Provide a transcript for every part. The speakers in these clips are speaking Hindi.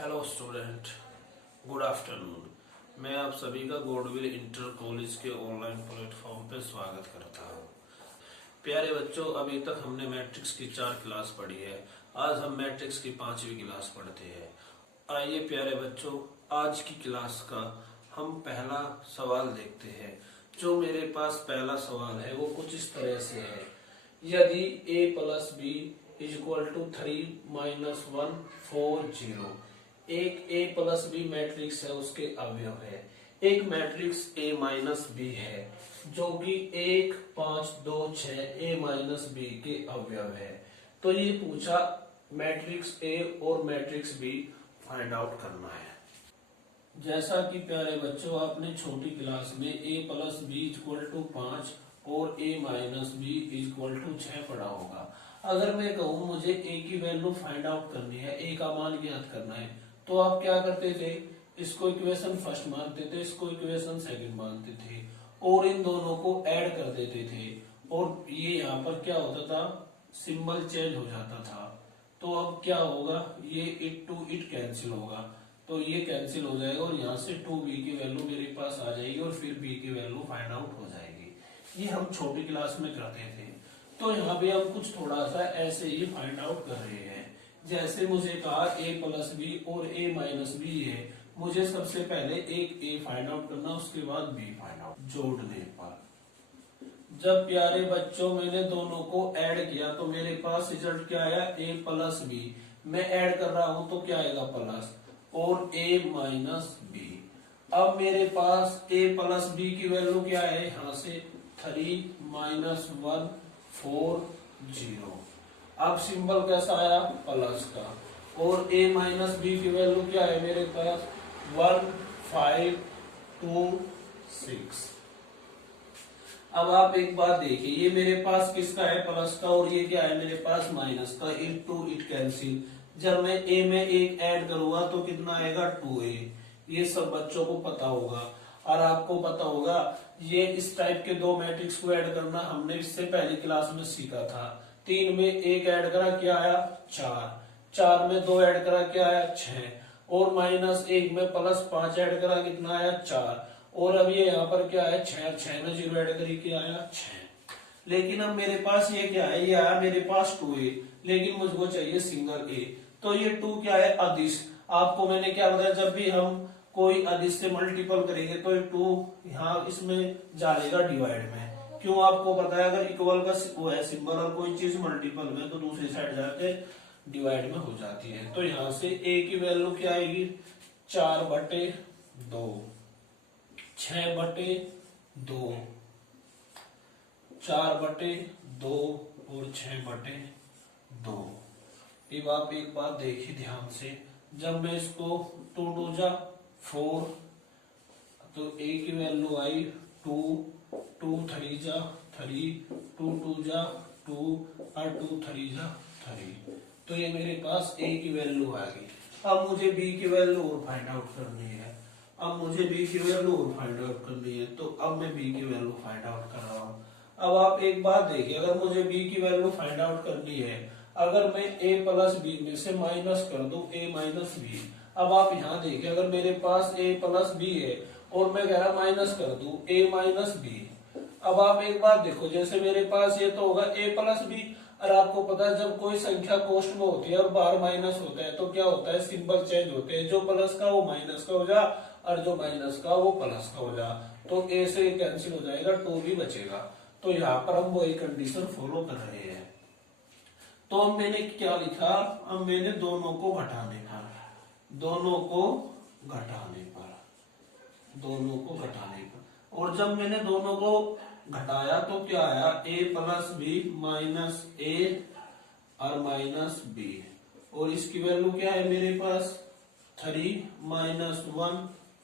Hello student, good afternoon. मैं आप सभी का गॉडविल इंटर कॉलेज के ऑनलाइन प्लेटफॉर्म पे स्वागत करता हूँ। प्यारे बच्चों, अभी तक हमने मैट्रिक्स की 4 क्लास पढ़ी है। आज हम मैट्रिक्स की 5वीं क्लास पढ़ते हैं। आइए प्यारे बच्चों, आज की क्लास का हम पहला सवाल देखते हैं। जो मेरे पास पहला सवाल है वो कुछ इस तरह से है। यदि a plus B is equal to 3 minus 1 4 0, एक a प्लस बी मैट्रिक्स है, उसके अवयव है। एक मैट्रिक्स a माइनस बी है जो कि 1 5 2 6 a माइनस बी के अवयव है। तो ये पूछा मैट्रिक्स a और मैट्रिक्स b फाइंड आउट करना है। जैसा कि प्यारे बच्चों आपने छोटी क्लास में a plus B equal to 5 और a minus B equal to 6 पढ़ा होगा। अगर मैं कहूँ मुझे a की वैल्यू फाइंड आउट करनी है, a का मान ज्ञात करना है, तो आप क्या करते थे? इसको इक्वेशन फर्स्ट मानते थे, इसको इक्वेशन सेकंड मानते थे और इन दोनों को ऐड कर देते थे। और ये यहाँ पर क्या होता था, सिंबल चेंज हो जाता था। तो अब क्या होगा, ये इट टू इट कैंसिल होगा, तो ये कैंसिल हो जाएगा और यहाँ से 2b की वैल्यू मेरे पास आ जाएगी और फिर b की वैल्यू फाइंड आउट हो जाएगी। ये हम छोटी क्लास में करते थे। तो यहाँ पे हम कुछ थोड़ा सा ऐसे ही फाइंड आउट कर रहे हैं। जैसे मुझे कहा a प्लस बी और a माइनस बी है, मुझे सबसे पहले एक a फाइंड आउट करना, उसके बाद b फाइंड आउट। जोड़ने पर जब प्यारे बच्चों मैंने दोनों को ऐड किया तो मेरे पास रिजल्ट क्या आया, a प्लस बी। मैं ऐड कर रहा हूं तो क्या आएगा, प्लस, और a माइनस बी। अब मेरे पास a प्लस बी की वैल्यू क्या है, यहां से 3 माइनस 1 4 0। अब सिंबल कैसा आया, प्लस का। और a माइनस बी की वैल्यू क्या है मेरे पास, 1 5 2 6। अब आप एक बात देखिए, ये मेरे पास किसका है, प्लस का, और ये क्या है मेरे पास, माइनस का। It to it cancel. जब मैं a में एक ऐड करूंगा तो कितना आएगा, 2a। ये सब बच्चों को पता होगा। और आपको पता होगा ये इस टाइप के दो मैट्रिक्स को ऐड करना हमने इससे पहली क्लास में सीखा था। 3 में एक ऐड करा क्या आया, 4। 4 में 2 ऐड करा क्या आया, 6। और माइनस 1 में प्लस 5 ऐड करा कितना आया, 4। और अब ये यहाँ पर क्या है, 6। 6 में 0 ऐड करी क्या आया, 6। लेकिन अब मेरे पास ये क्या है, ये आया मेरे पास 2a, लेकिन मुझको चाहिए सिंगल a। तो ये 2 क्या है, अदिश। आपको मैंने क्या बताया, जब भी हम कोई अदिश से मल्टीपल करेंगे तो ये 2 यहाँ इसमें जाएगा डिवाइड में। क्यों, आपको पता है अगर इक्वल का वो है सिंबल और कोई चीज मल्टीपल में तो दूसरी साइड जाके डिवाइड में हो जाती है। तो यहाँ से a की वैल्यू क्या आएगी, 4/2, 6/2, 4/2 और 6/2। अब आप एक बात देखिए ध्यान से, जब मैं इसको 2 2 जा 4, तो a की वैल्यू आई 2, 2 3 जा 3, 2 2 जा 2 और 2 3 जा 3। तो ये मेरे पास a की वैल्यू आ गई। अब मुझे b की वैल्यू और फाइंड आउट करनी है। तो अब मैं b की वैल्यू फाइंड आउट कर रहा हूँ। अब आप एक बात देखिए, अगर मुझे b की वैल्यू फाइंड आउट करनी है, अगर मैं a प्लस बी में से माइनस कर दूं a माइनस बी। अब आप यहाँ देखिए, अगर मेरे पास a प्लस बी है और मैं कह रहा माइनस कर दूं a माइनस बी। अब आप एक बात देखो, जैसे मेरे पास ये तो होगा a प्लस बी, और आपको पता है जब कोई संख्या कोष्ट में होती है और बाहर माइनस होता है तो क्या होता है, सिंबल चेंज होते हैं। जो प्लस का वो माइनस का हो जा और जो माइनस का वो प्लस का हो जा। तो a से कैंसिल हो जाएगा, 2 भी बचेगा। तो यहाँ पर हम वही कंडीशन फॉलो कर रहे हैं। तो अब मैंने क्या लिखा, अब मैंने दोनों को घटाने पर, और जब मैंने दोनों को घटाया तो क्या आया, a plus B minus a और माइनस b। और इसकी वैल्यू क्या है मेरे पास, 3 माइनस 1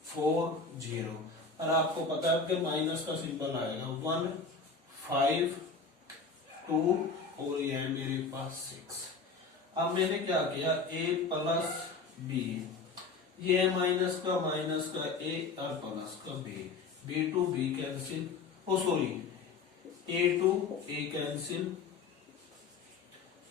4 0। और आपको पता है कि माइनस का सिंबल आएगा 1 5 2 और ये है मेरे पास 6। अब मैंने क्या किया, a प्लस b, ये माइनस का a और प्लस का b, b to b cancel, a to a cancel.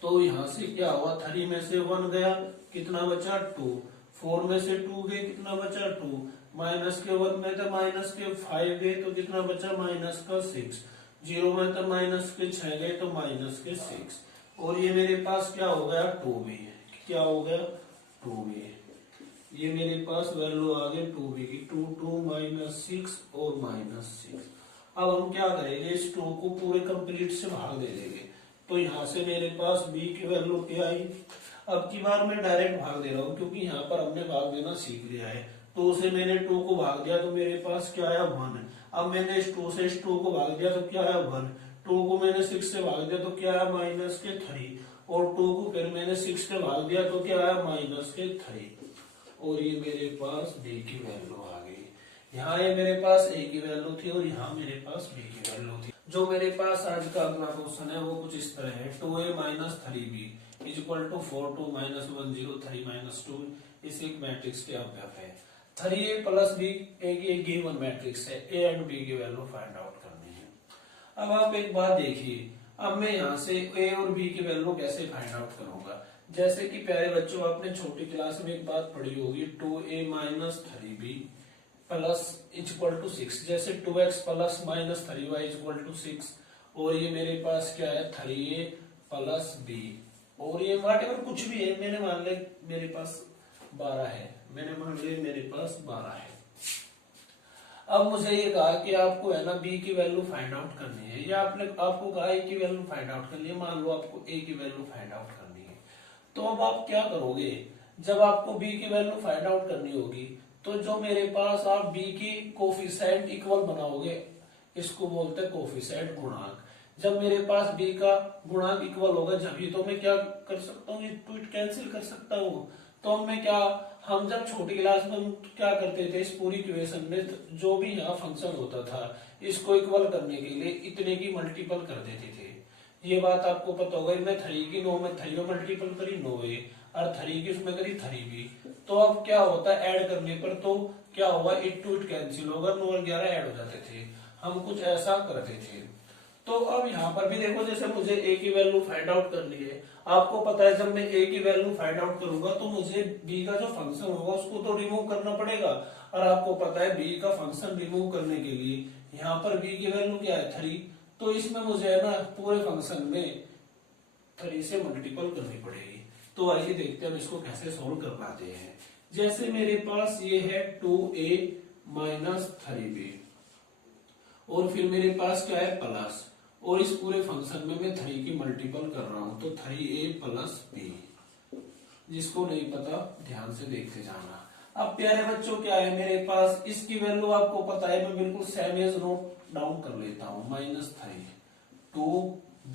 तो यहां से क्या हुआ, 3 में से 1 गया, कितना बचा 2, 4 में से 2 गए, कितना बचा 2, माइनस के 1 में था माइनस के 5 गए तो कितना बचा माइनस का 6, 0 में था माइनस के 6 गए तो माइनस के 6, और ये मेरे पास क्या हो गया 2b, क्या हो गया 2b, ये मेरे पास वैल्यू आ गई 2b की, 2 माइनस 6 और माइनस 6। अब हम क्या करेंगे, इस 2 को पूरे कंप्लीट से भाग दे देंगे, तो यहाँ से मेरे पास b की वैल्यू क्या आई। अब की बार मैं डायरेक्ट भाग दे रहा हूँ क्योंकि यहाँ पर हमने भाग देना सीख लिया है, तो उसे मैंने 2 को भाग दिया तो मेरे पास क्या आया 1। अब मैंने इस 2 से इस 2 को भाग दिया तो क्या आया 1, 2 को मैंने 6 से भाग दिया तो क्या आया माइनस के 3, और 2 को फिर मैंने 6 से भाग दिया तो क्या आया माइनस के 3, और ये मेरे पास b की वैल्यू आ गई। यहाँ ये मेरे पास a की वैल्यू थी और यहाँ मेरे पास b की वैल्यू थी। जो मेरे पास आज का अगला क्वेश्चन है वो कुछ इस तरह है, 2a minus 3b is equal to 4 2 minus 1 0 3 minus 2, इस एक मैट्रिक्स के अवयव है। 3a प्लस b एक गिवन मैट्रिक्स है, a एंड b की वैल्यू फाइंड आउट करनी है। अब आप एक बात देखिए, अब मैं यहाँ से a और b की वैल्यू कैसे फाइंड आउट करूंगा। जैसे कि प्यारे बच्चों आपने छोटी क्लास में एक बात पढ़ी होगी, 2a minus 3b plus equal to 6, जैसे 2x plus minus 3y equal to 6, और ये मेरे पास क्या है 3a प्लस b, और ये व्हाटएवर कुछ भी है, मैंने मान लिया मेरे पास 12 है, मैंने मान लिया मेरे पास 12 है। अब मुझे ये कहा कि आपको है ना b की वैल्यू फाइंड आउट करनी है, या आपको कहा a की वैल्यू फाइंड आउट करनी है, मान लो आपको a की वैल्यू फाइंड आउट करनी है। तो अब आप क्या करोगे, जब आपको b की वैल्यू फाइंड आउट करनी होगी तो जो मेरे पास आप b की कोफिशिएंट इक्वल बनाओगे, इसको बोलते हैं कोफिशिएंट गुणांक। जब मेरे पास b का गुणांक इक्वल होगा जब ही तो मैं क्या कर सकता हूँ, ये कैंसिल कर सकता हूँ। तो मैं क्या, हम जब छोटी क्लास में हम क्या करते थे, इस पूरी इक्वेशन में जो भी यहाँ फंक्शन होता था इसको इक्वल करने के लिए इतने की मल्टीपल कर देते थे। ये बात आपको पता होगा, मैं 3 की 9 में 3 में मल्टीपल करी 9a, और 3 की उसमें करी 3b। तो अब क्या होता है, ऐड करने पर तो क्या होगा, 8 to 8 कैंसिल होगा, 9 और 11 ऐड हो जाते थे, हम कुछ ऐसा करते थे। तो अब यहाँ पर भी देखो, जैसे मुझे a की वैल्यू फाइंड आउट करनी है, आपको पता है जब मैं a की वैल्यू फाइंड आउट करूंगा तो मुझे b का जो फंक्शन होगा उसको तो रिमूव करना पड़ेगा, और आपको पता है b का फंक्शन रिमूव करने के लिए यहाँ पर b की वैल्यू क्या है 3, तो इसमें मुझे है ना पूरे फंक्शन में 3 से मल्टीपल करनी पड़ेगी। तो आइए देखते हैं हम इसको कैसे सोल्व कर पाते हैं। जैसे मेरे पास ये है 2a माइनस 3b, और फिर मेरे पास क्या है प्लस, और इस पूरे फंक्शन में मैं 3 की मल्टीपल कर रहा हूं तो 3a प्लस b, जिसको नहीं पता ध्यान से देखते जाना। अब प्यारे बच्चों क्या है मेरे पास, इसकी वैल्यू आपको पता है, मैं बिल्कुल सेम एज नोट डाउन कर लेता हूं, -3 2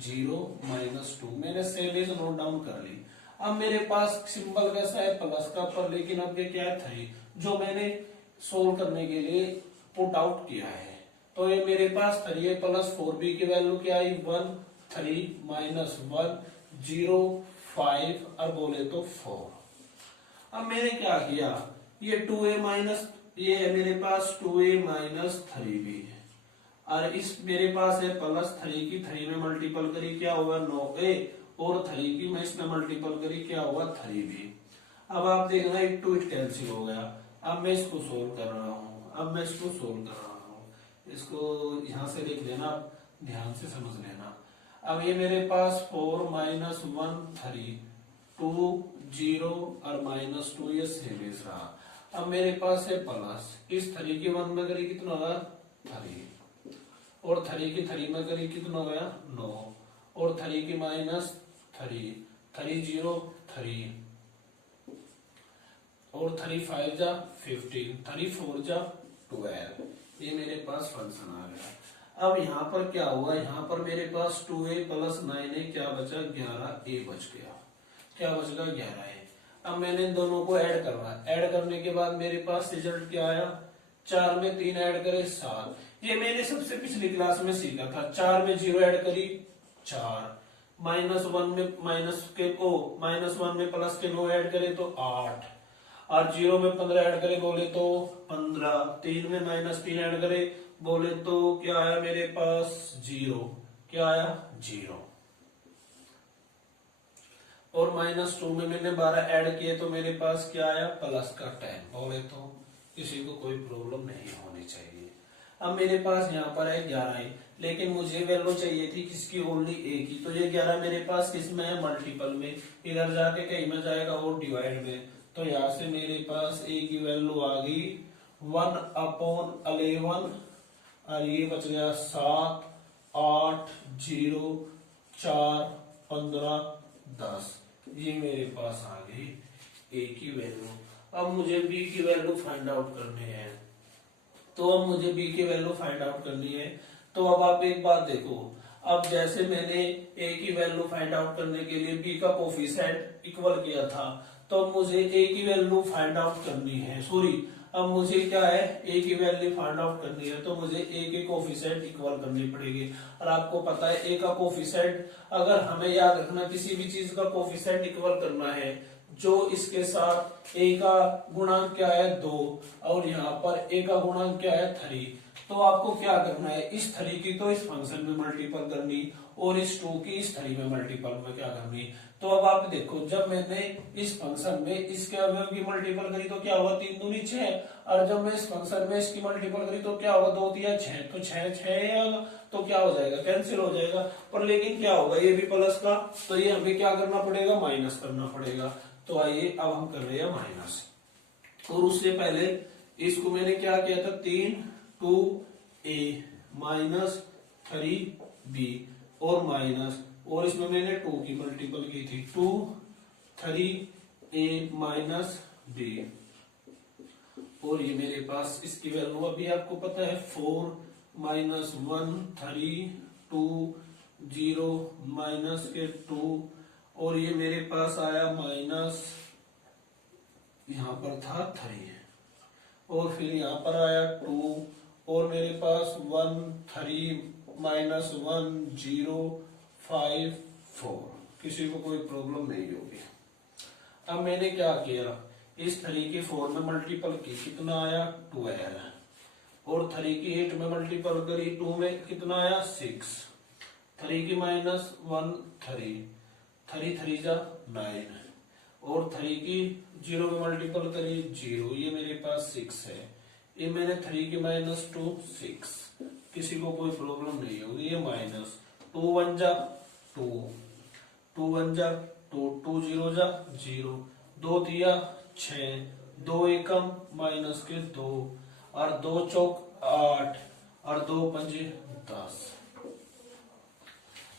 0 -2, मैंने सेम एज नोट डाउन कर ली। अब मेरे पास सिंबल कैसा है प्लस का, पर लेकिन अब ये क्या है 3, जो मैंने सोल्व करने के लिए पुट आउट किया है। तो ये मेरे पास 3a प्लस 4b की वैल्यू क्या आई 1 3 माइनस 1 0 5 और बोले तो 4। अब मैंने क्या किया, ये 2a माइनस, ये है मेरे पास 2a माइनस 3b, और इस मेरे पास है प्लस 3 की 3 में मल्टीपल करी क्या होगा 9a, और 3 की मैं इसमें मल्टीपल करी क्या होगा 3b। अब आप देखना 8 to 8 कैंसिल हो गया। अब मैं इसको सोल्व कर रहा हूँ, इसको यहाँ से देख लेना, ध्यान से समझ लेना। अब ये मेरे पास 4 माइनस 1 3 2 0 और -2 ये सीरीज रहा। अब मेरे पास है प्लस, इस 3 की 1 में करी कितना होगा 3, और 3 की 3 में करी कितना हो गया 9, और 3 की -3 3 0 3, और 3 5 जा 15 3 4 जा 12, ये मेरे पास फंक्शन आ गया। अब यहाँ पर क्या हुआ, यहाँ पर मेरे पास 2a प्लस 9a क्या बचा 11a बच गया, क्या बच गया 11a। अब मैंने इन दोनों को ऐड करना, ऐड करने के बाद मेरे पास रिजल्ट क्या आया, 4 में 3 ऐड करे 7। ये मैंने सबसे पिछली क्लास में सीखा था, 4 में 0 ऐड करी 4, -1 में -1 में प्लस के 9 ऐड करे तो 8, और 0 में 15 ऐड करे बोले तो 15, 3 में -3 ऐड करे बोले तो क्या आया मेरे पास 0, क्या आया 0। और -2 में मैंने 12 ऐड किए तो मेरे पास क्या आया +10। बोले तो किसी को कोई प्रॉब्लम नहीं होनी चाहिए। अब मेरे पास यहाँ पर है 11 है, लेकिन मुझे वैल्यू चाहिए थी किसकी, ओनली ए की। तो ये 11 मेरे पास किसमें है, मल्टीपल में। इधर जाके कहीं में जाएगा और डिवाइड में। तो यहाँ से मेरे पास ए की वैल्यू आ गई 1/11 और ये बच गया 7, 8, 0, 4, 15, 10। ये मेरे पास आ गई ए की वैल्यू। अब मुझे बी की वैल्यू फाइंड आउट करनी है। तो अब मुझे बी की वैल्यू फाइंड आउट करनी है। तो अब आप एक बात देखो, अब जैसे मैंने ए की वैल्यू फाइंड आउट करने के लिए बी का कोफिशिएंट इक्वल किया था, तो मुझे ए की वैल्यू फाइंड आउट करनी है। सॉरी, अब मुझे क्या है, ए की वैल्यू फाइंड आउट करनी है, तो मुझे ए के कोफिशिएंट इक्वल करनी पड़ेगी। और आपको पता है ए का कोफिशिएंट, अगर हमें याद रखना किसी भी चीज का कोफिशिएंट इक्वल करना है, जो इसके साथ ए का गुणांक क्या है 2 और यहाँ पर ए का गुणांक क्या है 3, तो आपको क्या करना है, इस 3 की तो इस फंक्शन में मल्टीपल करनी और इस 2 की इस 3 में मल्टीपल में क्या करनी। तो अब आप देखो, जब मैंने इस फंक्शन में इसके अवयव की मल्टीपल करी तो क्या हुआ 3 दूनी 6, और जब मैं इस फंक्शन में इसकी मल्टीपल करी तो क्या हुआ 2 3 6, तो 6 आएगा, तो क्या हो जाएगा, कैंसिल हो जाएगा। पर लेकिन क्या होगा, ये भी प्लस का, तो ये हमें क्या करना पड़ेगा, माइनस करना पड़ेगा। तो आइए अब हम कर रहे हैं माइनस। और उससे पहले इसको मैंने क्या किया था, 3 2a -3b और माइनस, और इसमें मैंने 2 की मल्टीपल की थी, 2 3a -b। और ये मेरे पास इसकी वैल्यू अभी आपको पता है 4 -1 3 2 0 -2, और ये मेरे पास आया माइनस, यहां पर था 3 और फिर यहां पर आया 2 और मेरे पास 1 3 -1 0 5 4। किसी को कोई प्रॉब्लम नहीं होगी। अब मैंने क्या किया, इस 3 की 4 में मल्टीपल की, कितना आया 12, और 3 की 8 में मल्टीपल करी, 2 में कितना आया 6, 3 की -1 3 3 3 जा 9, और 3 की 0 में मल्टीपल करी 0, ये मेरे पास 6 है। ये मैंने 3 की -2 6, किसी को कोई प्रॉब्लम नहीं होगी। ये माइनस 2 1 जा 2 2 1 जा 2 2 0 जा 0, 2 3 6, 2 एकम माइनस के 2, और 2 चौक 8 और 2 पंजे 10।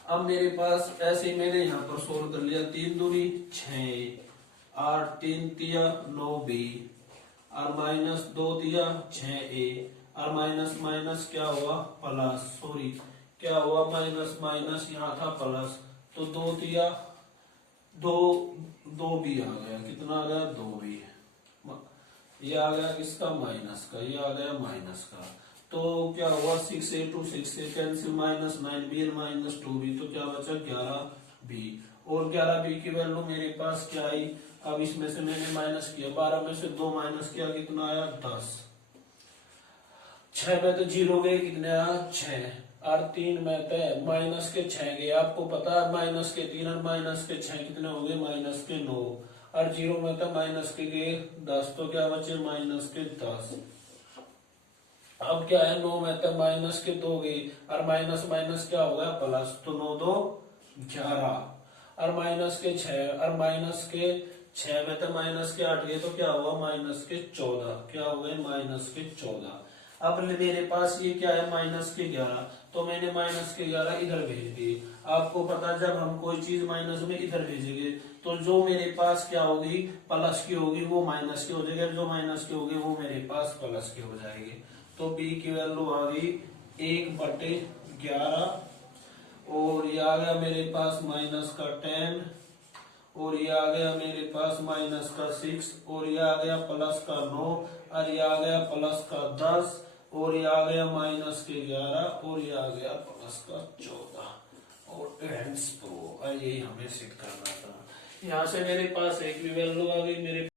अब मेरे पास ऐसे ही मैंने यहाँ पर सोल्व कर लिया, 3 दूनी 6 और 3 तिया 9b और -2 तिया 6a और माइनस माइनस क्या हुआ प्लस, सॉरी क्या हुआ माइनस माइनस, यहाँ था प्लस, तो 2 तिया 2b आ गया, कितना आ गया 2b, ये आ गया किसका माइनस का, ये आ गया माइनस का। तो क्या हुआ 6a 2 6a cancel, -9b -2b, तो क्या बचा 11b, और 11b की वैल्यू मेरे पास क्या आई, अब इसमें से मैंने माइनस किया, 12 में से 2 माइनस किया, कितना आया 10, 6 में तो 0 गए, कितने आया 6, और 3 में तो माइनस के 6 गए, आपको पता है माइनस के 3 और माइनस के 6 कितने हो गए माइनस के 9, और 0 में तो माइनस के गए 10, तो क्या बचे माइनस के 10। अब क्या है 9 में तो माइनस के 2 गई, और माइनस माइनस क्या हो गया प्लस, तो 9 2 11, और माइनस के 6 और माइनस के 6 में तो माइनस के 8 गए, तो क्या हुआ माइनस के 14, क्या हो गए माइनस के 14। अब मेरे पास ये क्या है माइनस के 11, तो मैंने माइनस के 11 इधर भेज दिए। आपको पता जब हम कोई चीज माइनस में इधर भेजेंगे तो जो मेरे पास क्या होगी प्लस की होगी वो माइनस की हो जाएगी, जो माइनस की होगी वो मेरे पास प्लस की हो जाएगी। तो b की वैल्यू आ गई 1/11, और ये आ गया मेरे पास माइनस का 10, और ये आ गया मेरे पास माइनस का 6, और ये आ गया प्लस का 9, और ये आ गया प्लस का 10, और ये आ गया माइनस के 11, और ये आ गया प्लस का 14, और एंड्स प्रो। यही हमें सिद्ध करना था। यहाँ से मेरे पास एक भी वैल्यू आ गई, मेरे